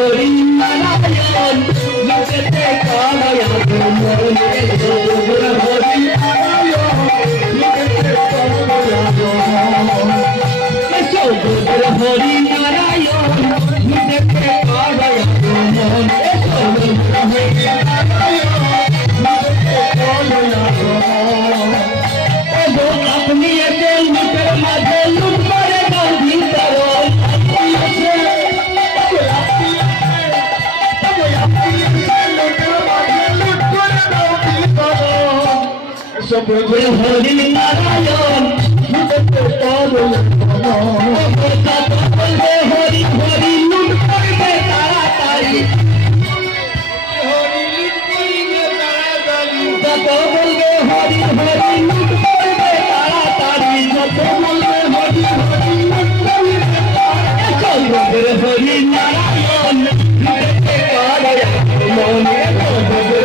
হরি নারায়ণ লুকেতে কালয়া মন এসো হরি নারায়ণ লুকেতে কালয়া মন এসো হরি নারায়ণ লুকেতে কালয়া মন এসো হরি নারায়ণ লুকেতে কালয়া মন এসো আপনি এসে লুকের মাঝে লুট করে দাও ভিতর হরি নারায়ণ বলবে হরি হরি লুট করবে তাড়াতাড়ি যত বলবে হরি হরি লুট করবে তাড়াতাড়ি যত বলবে হরি হরি লুট করবে হরি নারায়ণ লুটেতে কালয়া মনে হরি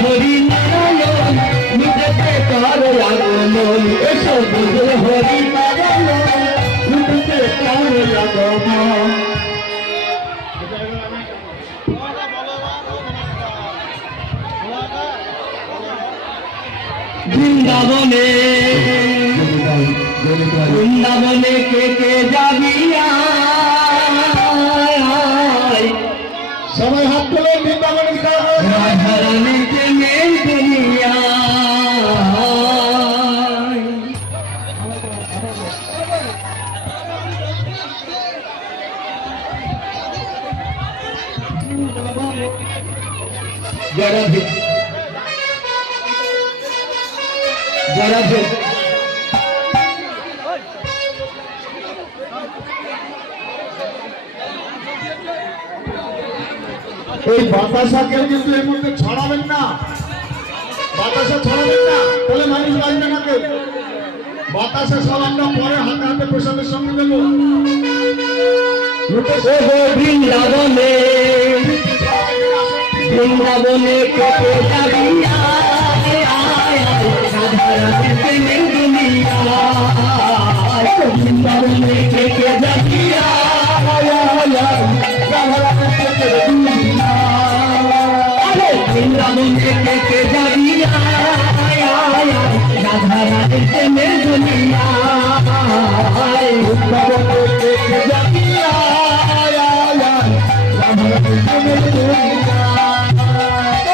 হরি নারায়ণ লুটেতে কালয়া মন এসো হরি নারায়ণ লুটেতে কালয়া মন বৃন্দাবনে বৃন্দাবনে কে কে যাবি সবাই হাত তুলে বৃন্দাবন রাধারানী প্রেমের দুনিয়া যারা এই বাতাসাকে কিন্তু এর মধ্যে ছড়াবেন না, বাতাসা ছড়াবেন না, তাহলে মানুষ বাঁচবে না কেউ। বাতাসা সব আমরা পরে হাতে হাতে প্রসাদের সঙ্গে দেবো। বৃন্দাবনে বৃন্দাবনে কেটে যাবি রাধারানী প্রেমের দুনিয়া বৃন্দাবনে কেটে যাবি বৃন্দাবনে কেটে যাবি রাধারানী প্রেমের দুনিয়া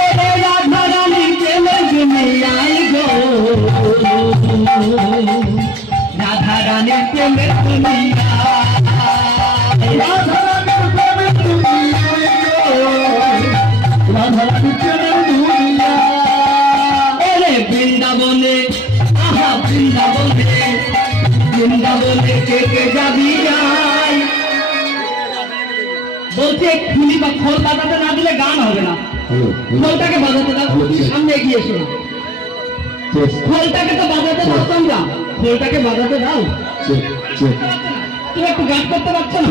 রাধারানী প্রেমের দুনিয়ায় গো রাধারানী প্রেমের দুনিয়া বৃন্দাবনে আহা বৃন্দাবনে বৃন্দাবনে কে কে যাবি বলছে খুলি বা খোল বাজাতে না দিলে গান হবে না। খোলটাকে বাজাতে দাও, সামনে এগিয়ে এসো। খোলটাকে তো বাজাতে দাও, তোমরা খোলটাকে বাজাতে দাও। তুমি একটু গান করতে পারছো না?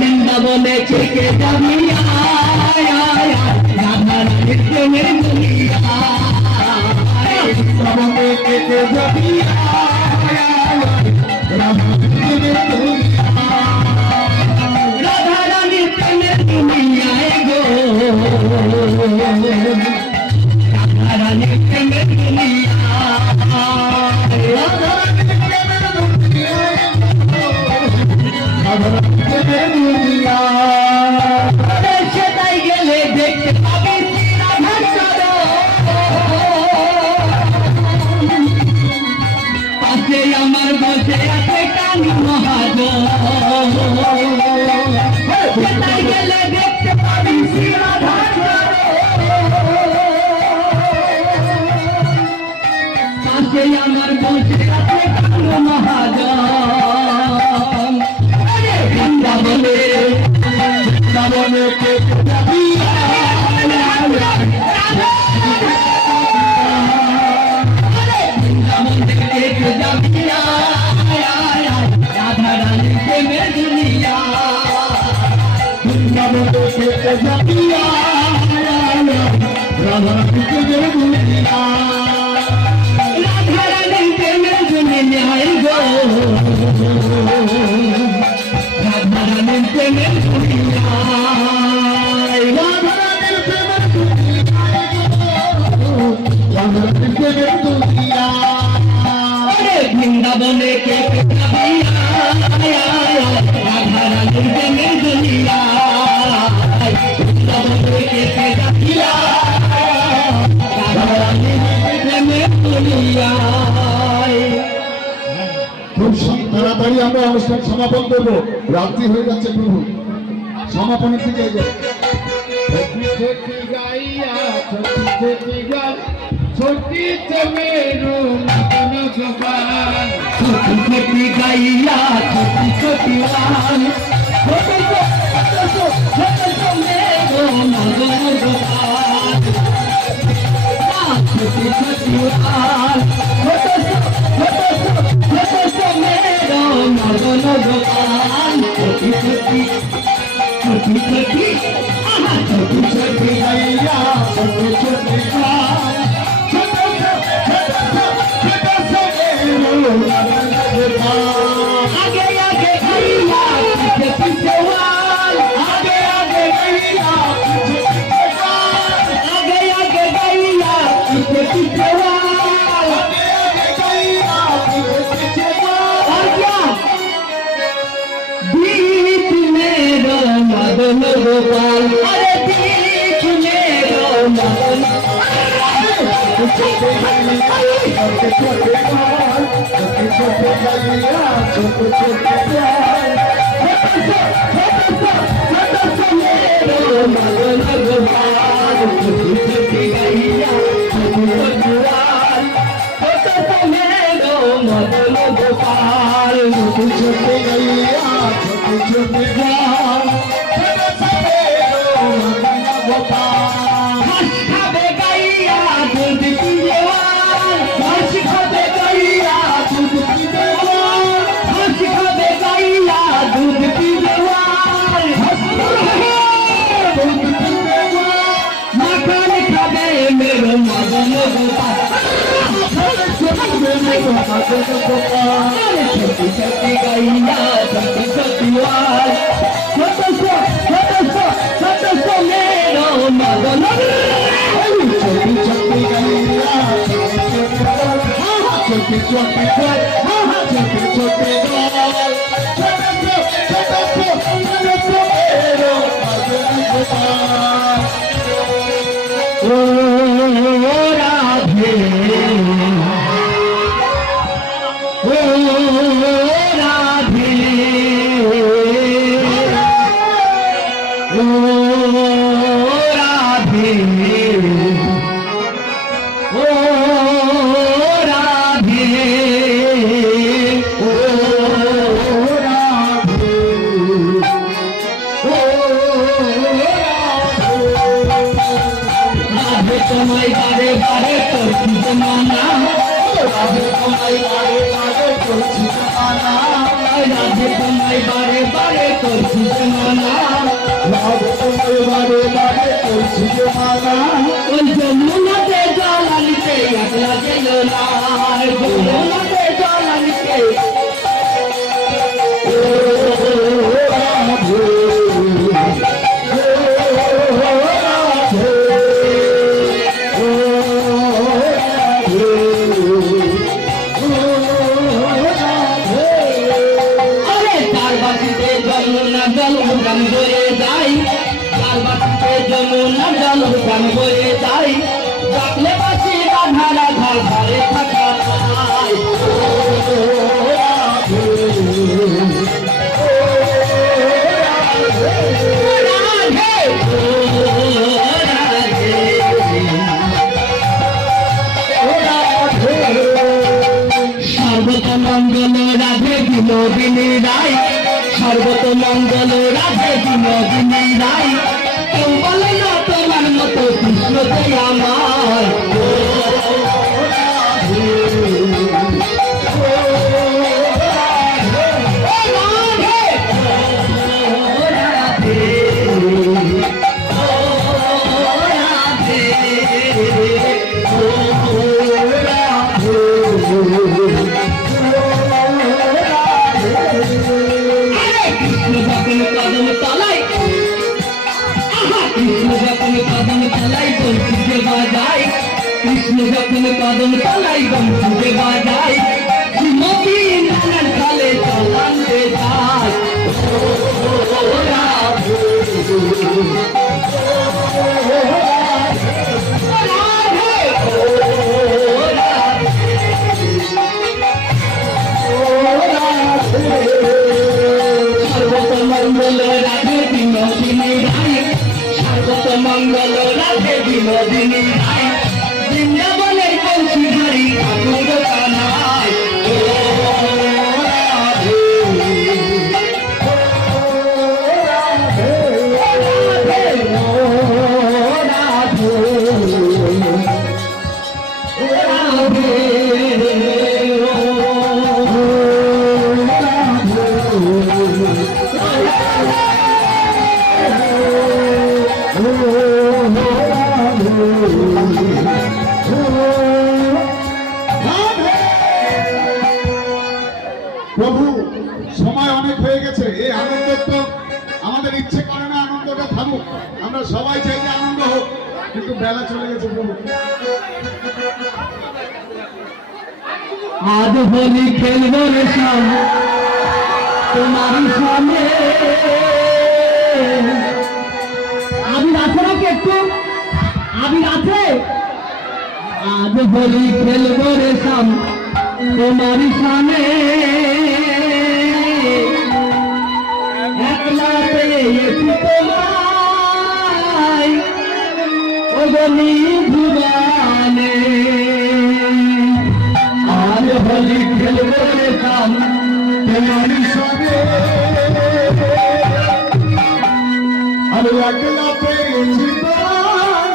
বৃন্দাবনে কে কে যাবি রাধারানীর প্রেমের দুনিয়া বৃন্দাবনে কে কে যাবি রাধারানীর প্রেমের দুনিয়ায় গো রাধারানীর প্রেমের দুনিয়া সেটাই গেলে দেখতে পাবি পাশে আমার বসে আছে কালী মহাজন সেটাই গেলে দেখতে পাবি পাশে আমার বসে আছে কালী মহাজন বৃন্দাবনে বৃন্দাবনে কে যাবি বৃন্দাবনে কে যাবি রাধারানী প্রেমের দুনিয়া বৃন্দাবনে কে যাবি রাধারানীর প্রেমের দুনিয়ায় গো রাধারানীর প্রেমের দুনিয়ায় রাধারানীর প্রেমের দুনিয়া ওরে বৃন্দাবনে কে রাধারানীর প্রেমের দুনিয়ায় বৃন্দাবনে কে রাধারানীর প্রেমের দুনিয়ায় খুব তাড়াতাড়ি আমরা অনুষ্ঠান সমাপন করবো, রাত্রি হয়ে যাচ্ছে প্রভু, সমাপনের দিকে এগো। छोटी चमेरो मदन गोपाल छोटी छोटी गैया छोटी छोटी लाल छोटे छोटे मेरो मदन गोपाल छोटी छोटी लाल छोटे छोटे मेरो मदन गोपाल छोटी छोटी छोटी छोटी छोटी छोटी गैया छोटी छोटी लाल आगे आगे गैया पीछे पीछे वाल आगे आगे गैया पीछे पीछे वाल आगे आगे गैया पीछे पीछे वाल आगे आगे गैया पीछे पीछे वाल और क्या बीच मेरो मदन गोपाल अरे बीच मेरो मदन छोटे छोटी छोटी गैया छोटी छोटी वाल छोटे छोटे मेरो मदन छोटी छोटी गैया छोटी छोटी छोटे छोटे ओ राधे ओ राधे ओ राधे ओ राधे ओ राधे तुम्हारी बारे बारे करती जमाना राधे तुम्हारी बारे बारे करती जमाना राधे तुम्हारी बारे बारे करती जमाना राधे तुम्हारे बारे बारे करती जमाना ওই যমুনাতে জল আনিতে একলা গেল না যমুনাতে জল আনিতে আরে তার বাটিতে যমুনা জল উড়ান বয়ে যায় তার বাটিতে যমুনা জল উড়ান বয়ে যায় ডাকলে বাসি রাধা রাধা ঘরে থাকা পায় সর্বত মঙ্গল রাধে বিনোদিনী রায় সর্বত মঙ্গল রাধে বিনোদিনী রায় কেউ বলে না তোমার মতো কৃষ্ণ যে আমার রাধে কৃষ্ণ যখন কদম তলাই বন্ধুকে বাজাই শ্রীমতী নানার খালে চলান্তে যায় মঙ্গল রাধে বিনোদিনী রায় সর্বত মঙ্গল রাধে বিনোদিনী রায় বৃন্দাবনের বংশীধারী ঠাকুর কানাই প্রভু সময় অনেক হয়ে গেছে, এই আনন্দ তো আমাদের ইচ্ছে করে না আনন্দটা থামুক, আমরা সবাই চাই যে আনন্দ হোক, কিন্তু বেলা চলে গেছে প্রভু। আজ হোলি খেলবো রে শাম তোমার সামনে আবির আছে নাকি একটু আবির আছে আজ হোলি খেলবো রে শাম তোমার সামনে একলা পেয়েছি তোমায় ও গলি ভুবনে আজ হোলি খেলবো রে শাম তোমার সবে আমি একলা পেয়েছি তোমার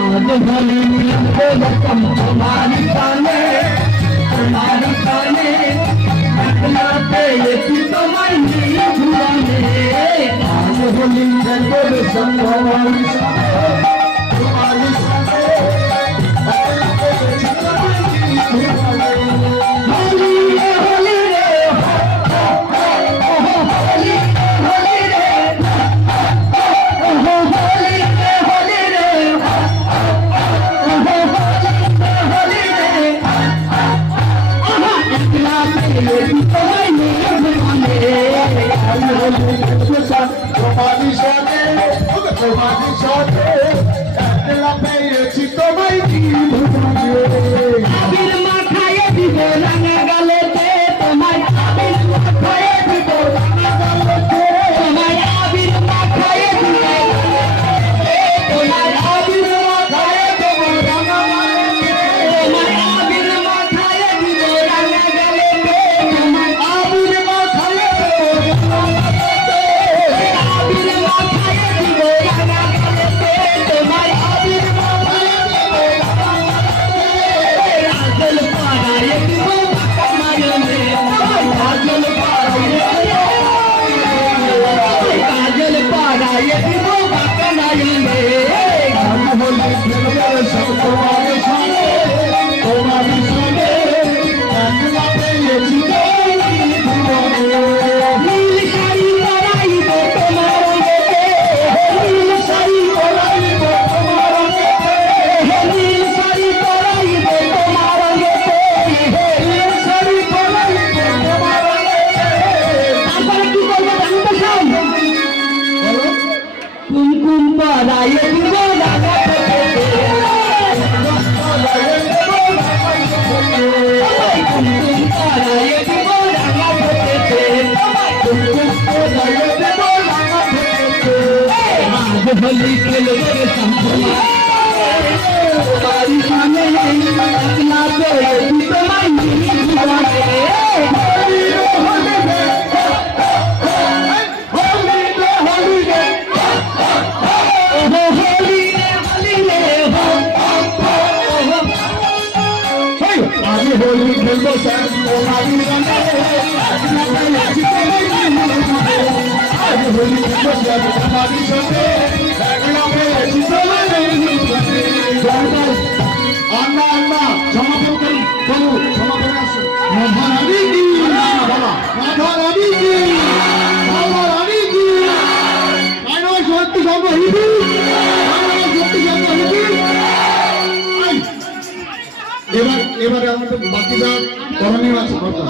আজ হোলি খেলবো রে শাম তোমার সামনে একলা পেয়েছি তোমায় ভুবনে আজ হোলি খেলবো রে শাম তোমার আবির মাথায় দিব রাঙা গালেতে তোমায় আবির মাথায় দিব রাঙা গালেতে তোমায় আবির মাথায় দিব তোমায় আবির মাথায় দিব রাঙা গালেতে তোমায় আবির মাথায় দিব রাঙা গালেতে তোমায় আবির মাথায় দিব রাঙা গালেতে আবির মাথায় দিব রাঙা গালেতে তোমায় আবির মাথায় দিব কাজল পাড়ায় দিব কামায়নে কাজল পাড়ায় দিব কামায়নে হোলি খেলবো সব তোমার সঙ্গে তোমার সঙ্গে একলা পেয়েছি নীল শাড়ি পরাইব তোমার রঙেতে নীল শাড়ি পরাইব তোমার রঙেতে নীল শাড়ি পরাইব তোমার রঙেতে নীল শাড়ি পরাইব তোমার রঙেতে তারপরে কি বলবো জানতে চাও কুমকুম পরাইব দিব রাঙা পেতে কুমকুম পরাইব দিব রাঙা পেতে আজ হোলি খেলবো রে শাম তোমার সামনে একলা পেয়েছি তোমায় ভুবনে আমি হোলি খেলবো স্যার তোমার সঙ্গে আমি হোলি খেলবো স্যার তোমার সঙ্গে একলা পেয়েছি আন্না আন্না সমাপন করুন প্রভু সমাপনে আসুন রাধা রানী কি রাধা রানী কি রাধা রানী কি সত্যি সর্ব হিন্দু এবারে আমাদের বাকিটা করণীয় আছে কথা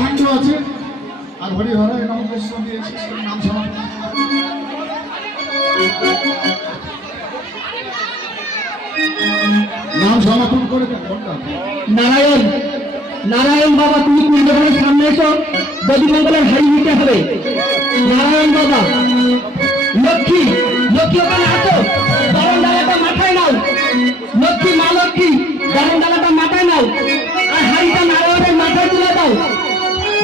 ভাণ্ড আছে আর হরি হরায় নাম কৃষ্ণ দিয়েছে নাম সমাপন নাম সমাপন করে নারায়ণ নারায়ণ বাবা, তুমি কুণ্ডলের সামনে এসো, বদিমঙ্গলের হাড়ি নিতে হবে। নারায়ণ বাবা, লক্ষ্মী লক্ষ্মী ওখানে আসো, গরম ডালাটা মাথায় নাও। লক্ষ্মী মা লক্ষ্মী, গরম ডালাটা মাথায় নাও আর হাড়িটা নারায়ণের মাথায় তুলে দাও।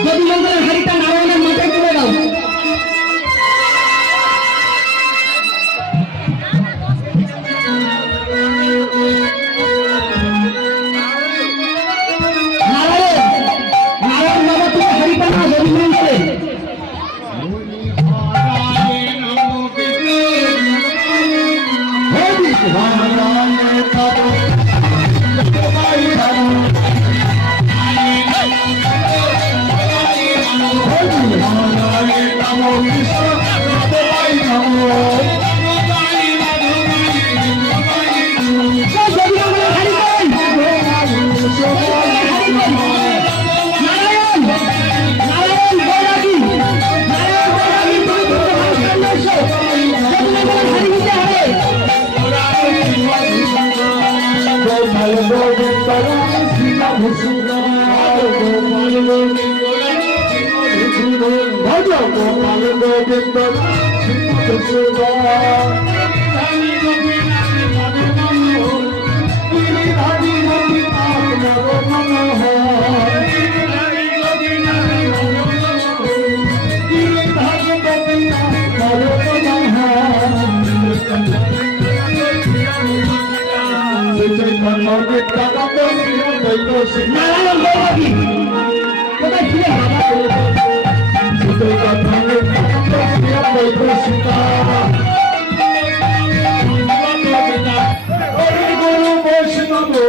বদিমঙ্গলের হাড়িটা নারায়ণের মাথায় তুলে দাও।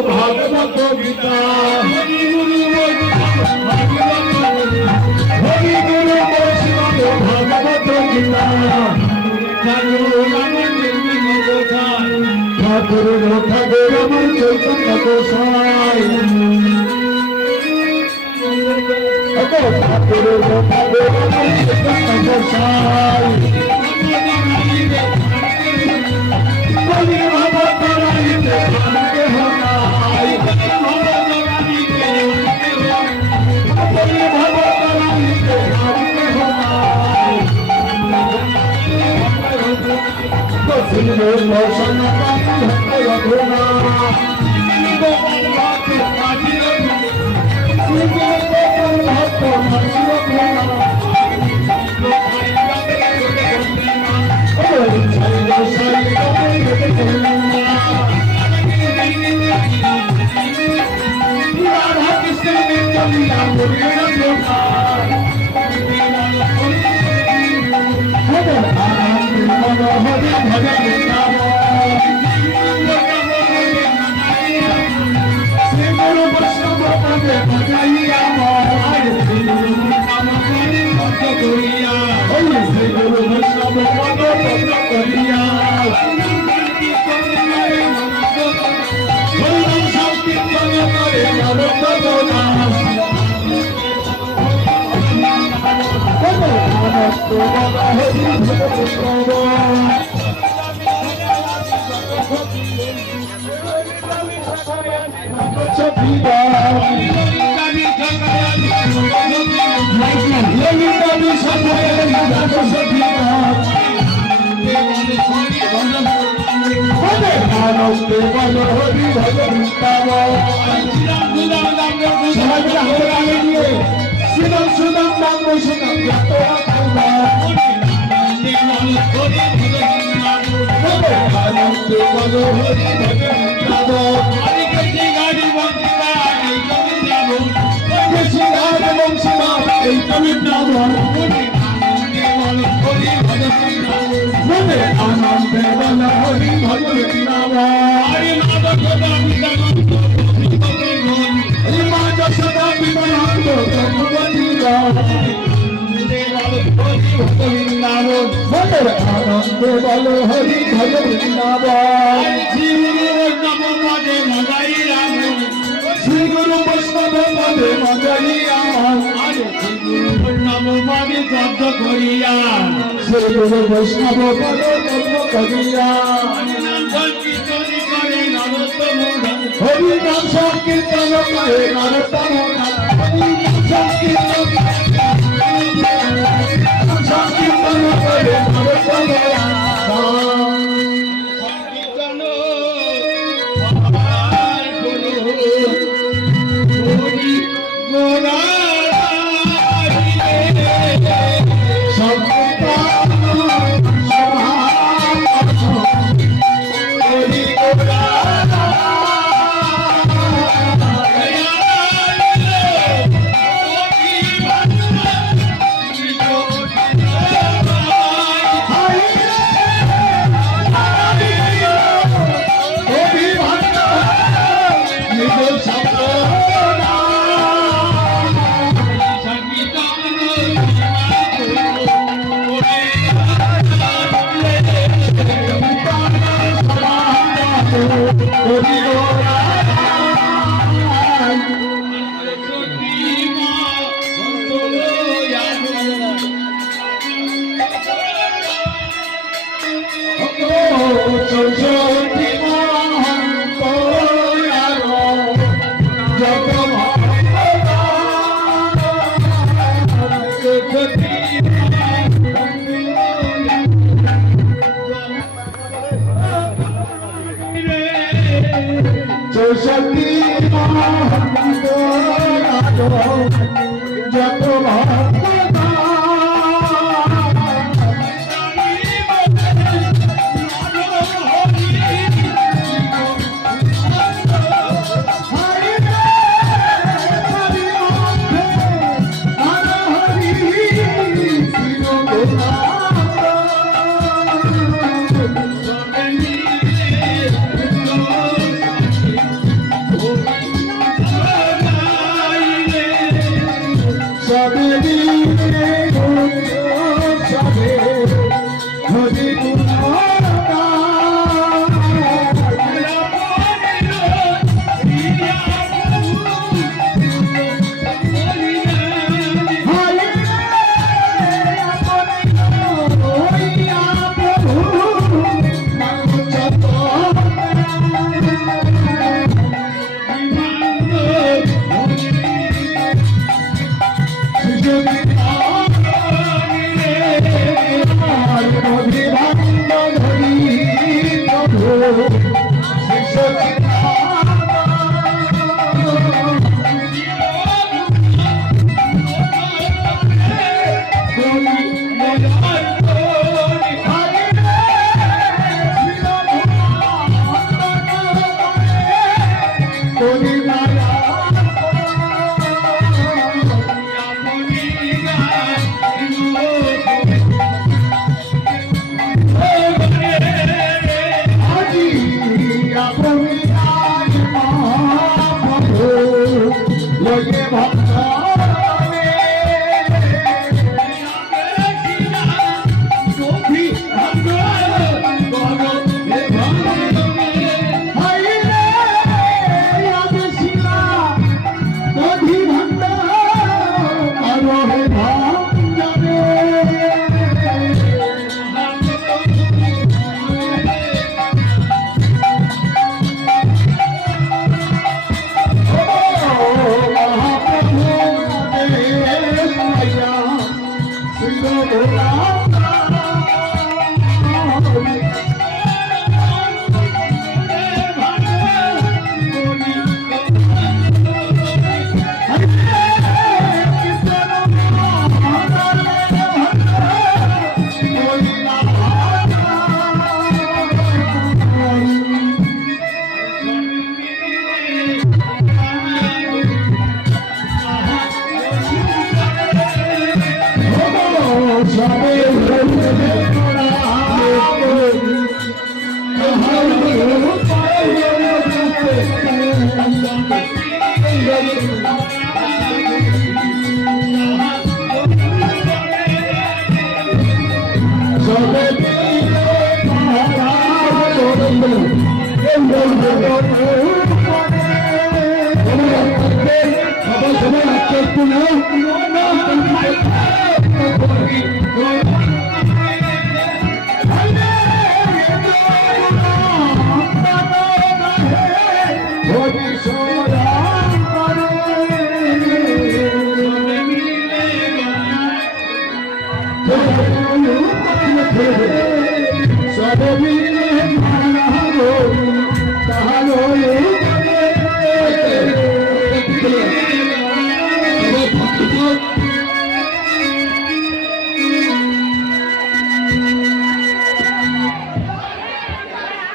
ভাগবত গীতা হরি গুরু বৈষ্ণব ভাগবত গীতা ঠাকুর ঠাকুর আমার চৈতন্য গোসাই ঠাকুর ঠাকুর আমার চৈতন্য গোসাই তোর আনন্দে বলো হরি ভজ বৃন্দাবন শ্রী গুরু বৈষ্ণব পদে মজাই রাম শ্রী গুরু বৈষ্ণব পদে মজাইয়া আরে শ্রী গুরু বৈষ্ণব পদে জব্দ করিয়া শ্রী গুরু বৈষ্ণব পদে জন্ম করিয়া সংকীর্তন করে নরোত্তম হরি নাম সংকীর্তন করে নরোত্তম হরি নাম সংকীর্তন করে নরোত্তম সংকীর্তন আর গুরু হরি গোরা চৌষট্টি যত সবে সবাই আজকে একটু নাও